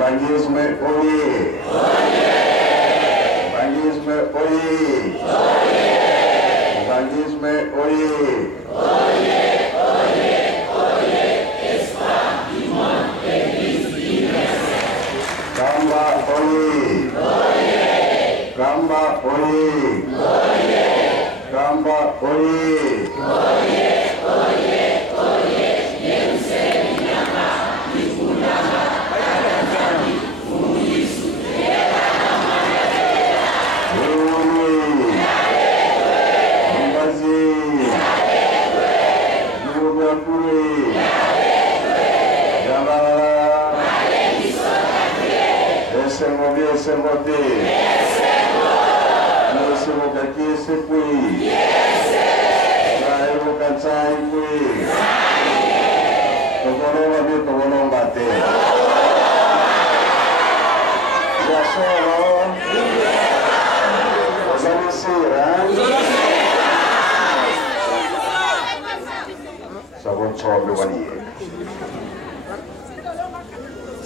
Bangisme oye! Bangisme oye! Bangisme oye! Kamba oye! Kamba oye! Kamba oye! Sombe wali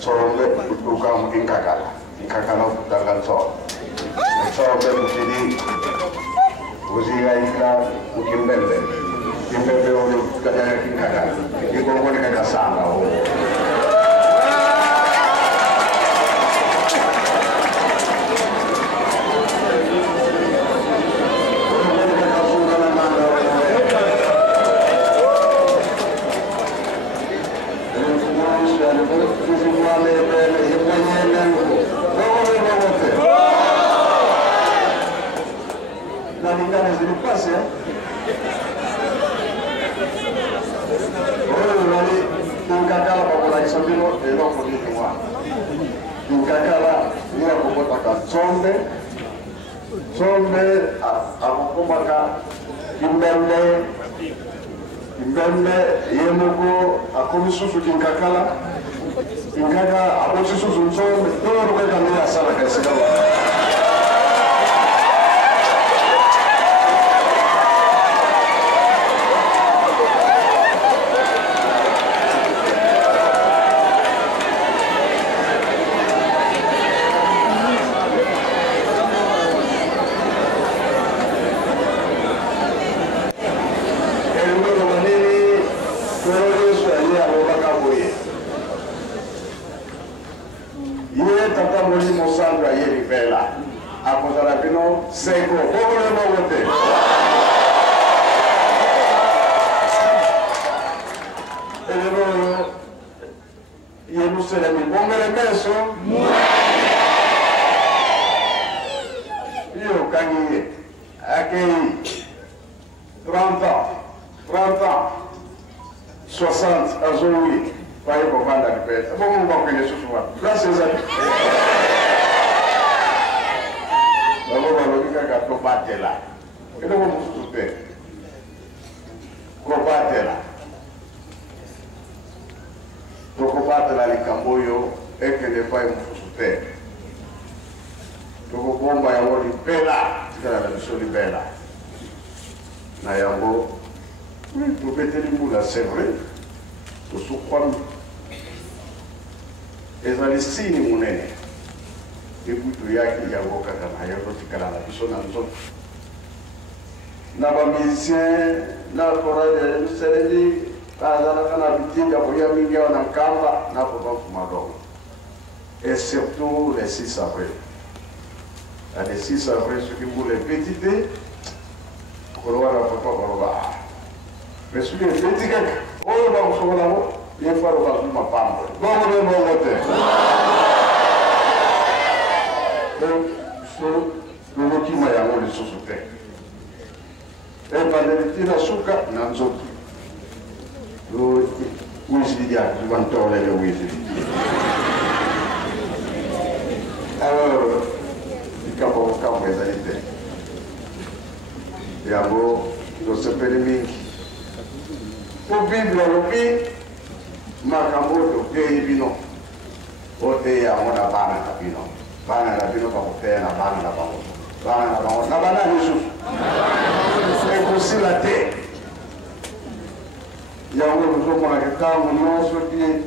sombe tukam inkakala utangan sombe mufidi uziga ikla ukimbembe ule kadaya inkakala ikongone kada sanga sombe akumaka imbembe yemugo akomisusu kinkakala inkaka akomisusu nsombe noro kweka ndia sala kasikala Seco, io cani aqui 30 ans 60 azul vai pour vendre la paix bon on va connaître ce soir là c'est ça to batela eno mo mutute ko batela to ko batela likamboyo eke de pai mutute to ko bomba ya wodi pela tira la soli bela na yango to beteli mula c'est vrai to sukwam ezalisini munene ebutu yake yango kaka na yango tikala na biso na nzo na ba musicien na chorale sereli azana kana bitinga boya mingi na kamba na papa fumado et surtout les 6 avril les 6 avril ce qui voulait petite koloa na papa koloa mais ce qui est petit kaka o ba msola mo ye faro ba kuma pambo bongo le mote so kima ya ngoli susute e padelitina suka na nzoto lo wisi ya vantole le wisi alors capo esalite yabo lo sepele mingi po biblia lo pi makambo to bino o te ya mona bana kapino bana na bino pa na bana na bango na bana Yesu e così la te ya uno so mona che sta uno so che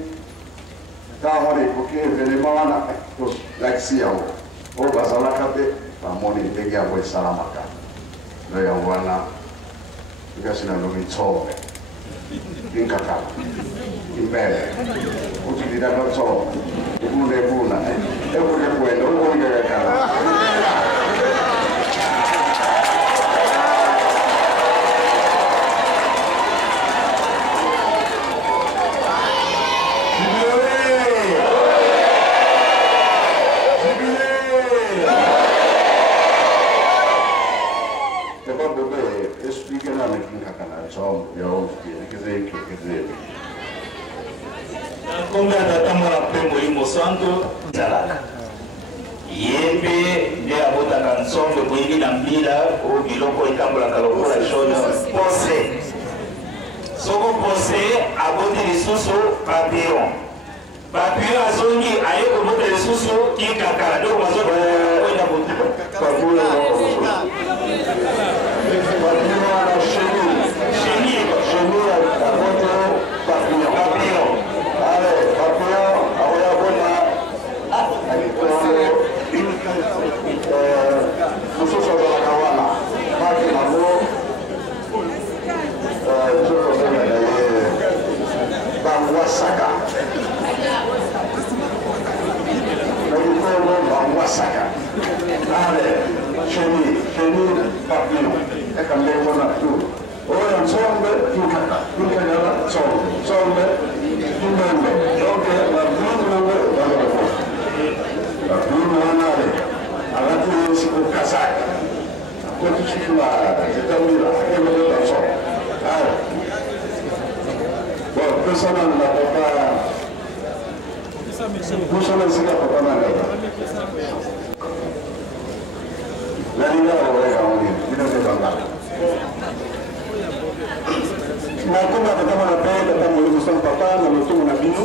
quand on est coqué, événement, on a tous l'accès à vous. On va s'en accater, on est dégué à vous et salamaka. Là, on voit là, il y a une nouvelle chose. In kaka, in bene, utilità non so, uno è buona, e uno è quello, uno è cala. Kombe atatamora pembo imo santo zalaka yembe nde abotaka nsombe boyingi na mbila o biloko etambolaka lokola shono pose soko pose aboti lisusu papillon azongi aye kobota lisusu kikakala nde omazokoyina botuka Saka. Allez, chenille, papillon. Et comme les gens ont tout. Oh, on sombe, tout kaka. Tout kaka, sombe, tout membre. Donc, la blonde membre, dans le fond. La blonde membre, à la télé, c'est au Kazakh. Quand tu suis là, j'ai terminé là, et le monde en sort. Allez. Bon, personne n'a pas. Nous sommes ici à Papa Manga. La ligne à l'oreille, il ne fait pas. Na kuma kama na penda kama ulivyosema papa na mtoto na bino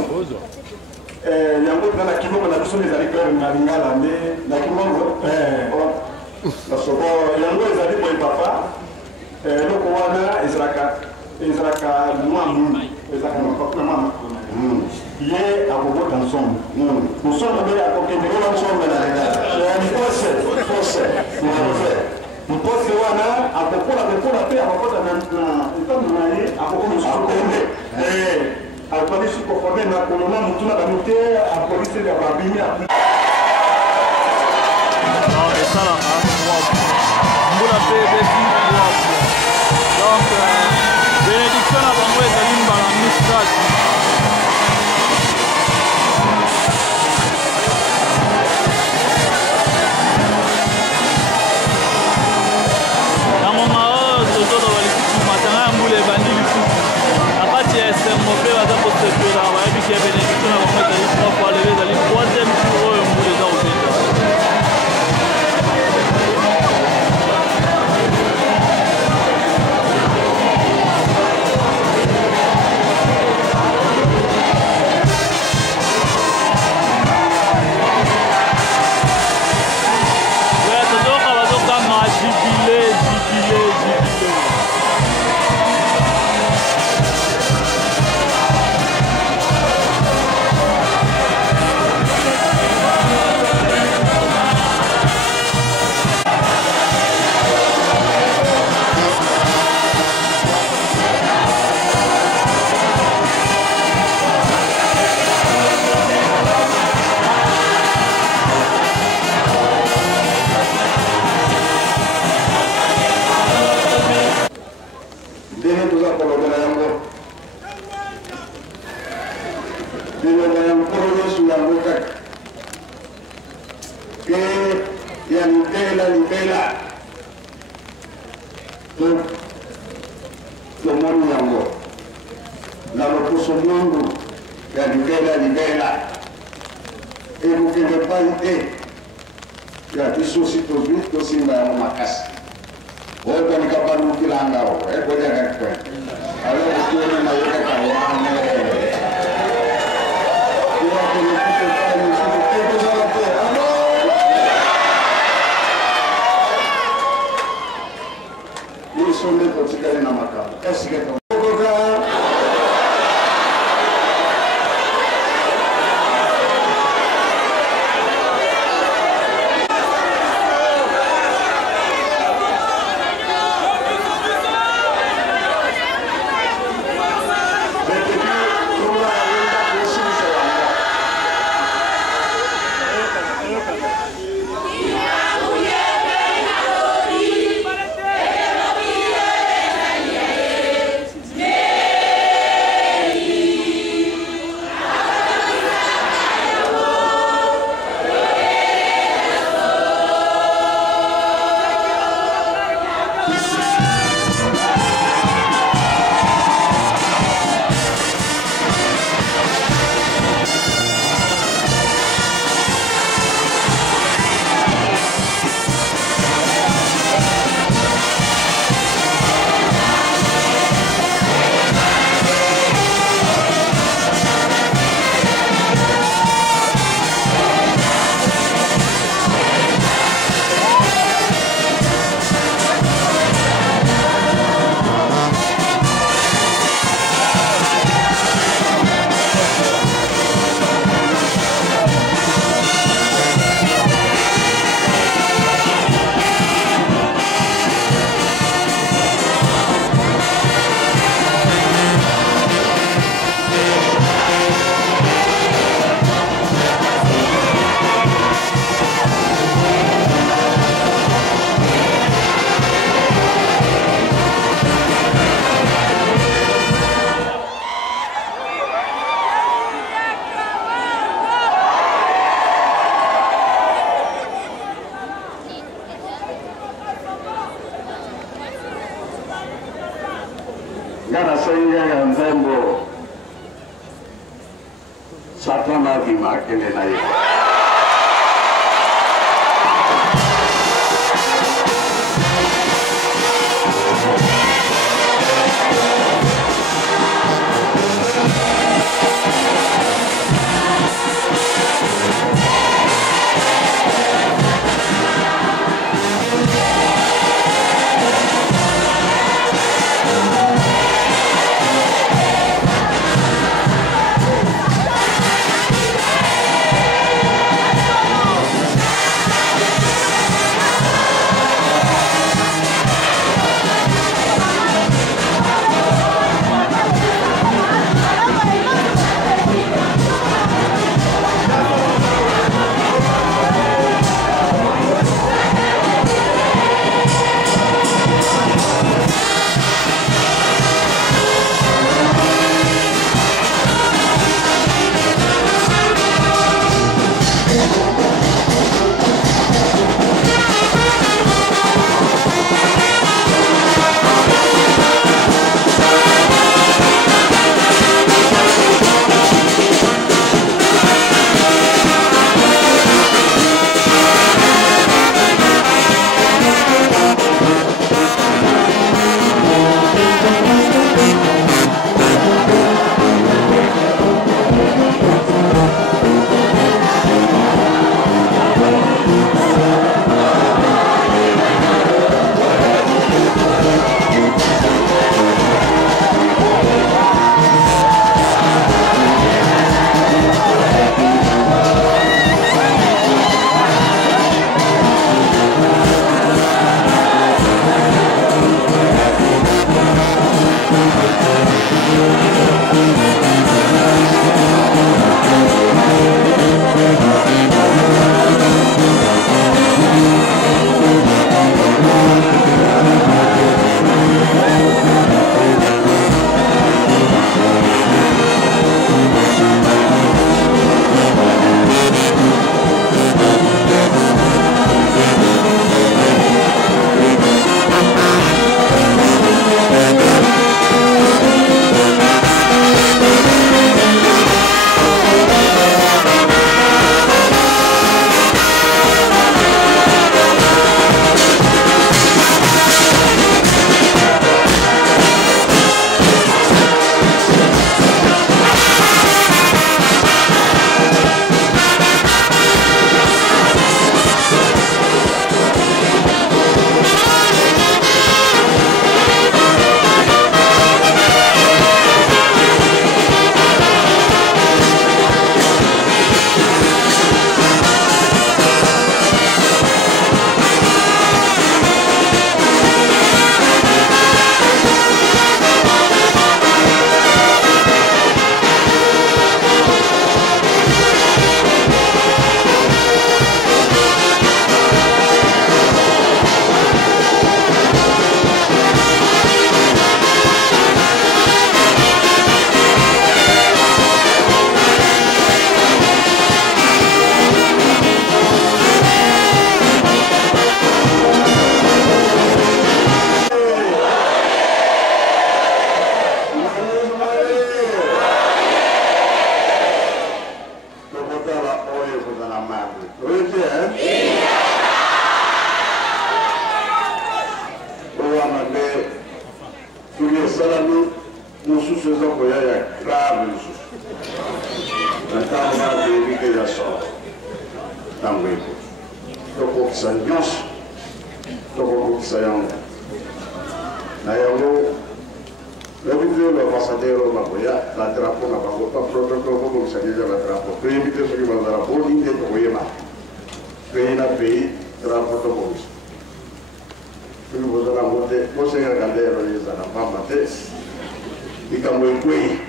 yango na kimongo na kusoni za likoro na lingala na kimongo na sobo yango ezali boy papa loko wana ezraka mwamu ezraka papa mama ye akobota nsombe nsombe mbele akokendekela nsombe na lingala mpose wana akokola pe akokota na ntambo na ye akokomisukombe akolisi koforme na kolona mutu na bano te apolisi ya babimi esalaka mbula mpe ebeti wapu donc bénédiction na bango ezali mbala misati kende na ye. Você é a galera, eles eram para bater, fica muito bem.